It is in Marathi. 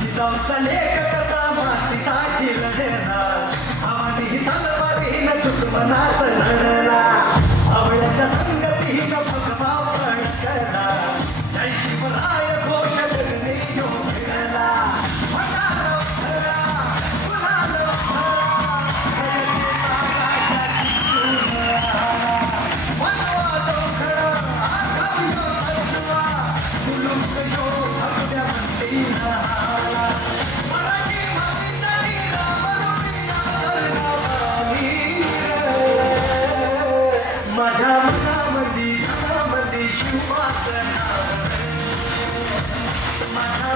जिजाऊचा लेख कसा मातीसाठी लढला, भावानी तलवारीनं दुश्मनास लढला, आवळ्याच्या संगतीनं भगवा फडकला, जय शिवराय घोष लगने योग केला. म्हणाल भरा, कुणाल भरा, जयतेचा राजाची चुरा. वाजवा चौखडा, आगामी सजवा, मुलुक यो भगव्या मंदिरा. माझ्या मनामध्ये शिवाचं नाव, माझ्या